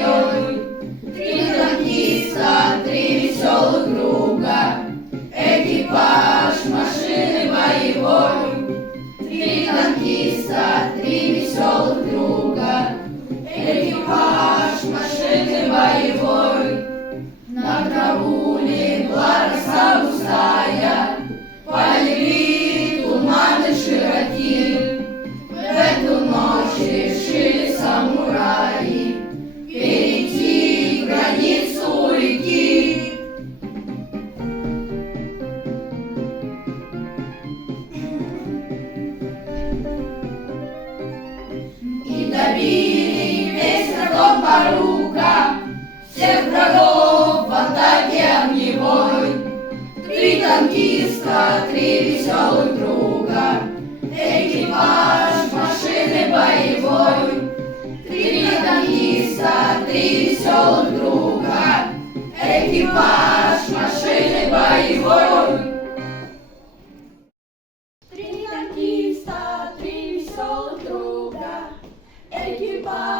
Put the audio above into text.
ой-ой-ой. Три танкиста, три веселых друга, экипаж машины боевой. Три танкиста, три веселых друга, экипаж машины боевой. На траву легла роса густая, полегли туманы широки. В эту ночь решили самураи перейти границу реки. И добили весь родом Барука, всех врагов в атаке огневой. Три танкиста, три веселых друга, экипаж машины боевой. Три танкиста, три веселых друга, экипаж машины боевой. Три танкиста, три веселых друга, экипаж